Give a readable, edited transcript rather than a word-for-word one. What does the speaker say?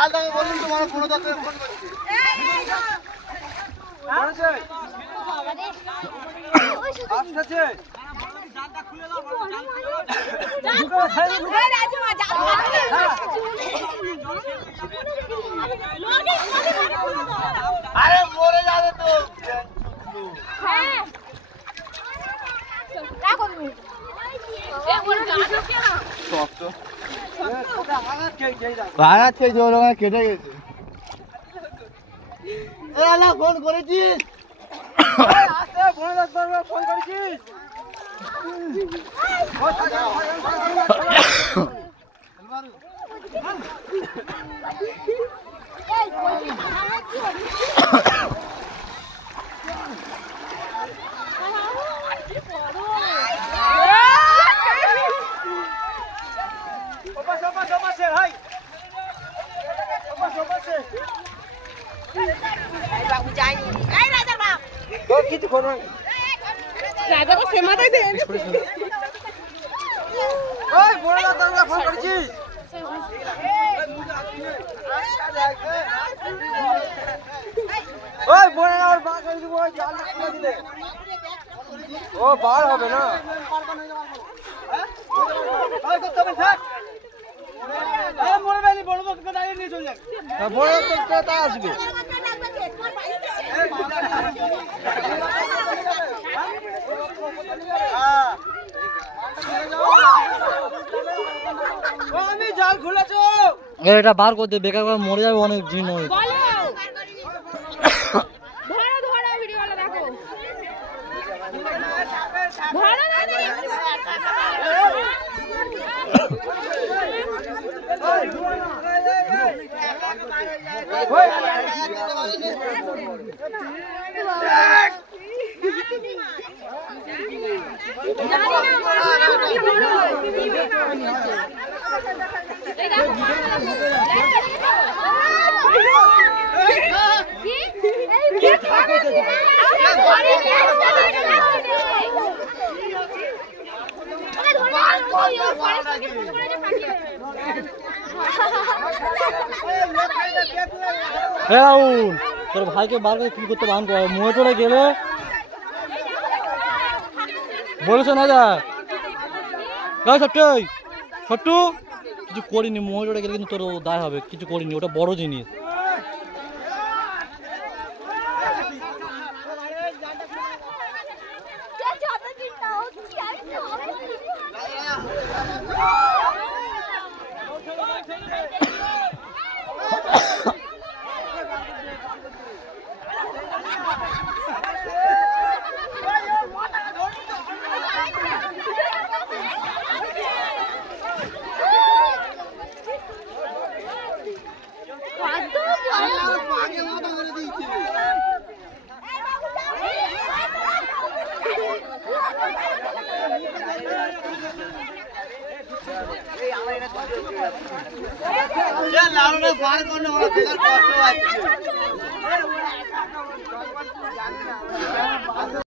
লালদাকে বলুন তোমার ফোন দরকার ফোন করছি আসছে জালটা খুলে দাও আরে মরে যাবে তো হ্যাঁ রাখো তুমি এ বড় গাছ আছে না সব তো ওটা আঘাত খেয়ে জোর ওখানে কেটে গেছে এ আলা ফোন করেছিস আসতে ফোন করব ফোন করেছিস কিছু করো রাজা তো সেমাটাই দে ওই বড় দাদা ফোন করেছিস ওই বড় আর বাস হই দিব ওই জাল খুলে দিলে ও বার হবে না ওই কত হবে থাক আরে মরে বেলি বড় দোকান দাঁড়িয়ে নিয়ে চলে যাবে বড় দোকান তা আসবে আমি জাল খুলেছো এটা বার করতে বেকার করে মরে যাবে অনেক দিন হয় ধরো ধরো ভিডিওটা দেখো ধরো তোর ভাইকে বার করে কি করতে বান করে মুহে চলে গেলে বলেছো না যা ছোট্টু কিছু করিনি মুহে চলে গেলে কিন্তু তোর দায় হবে কিছু করিনি ওটা বড় জিনিস লালনে বার করলে কষ্ট আছে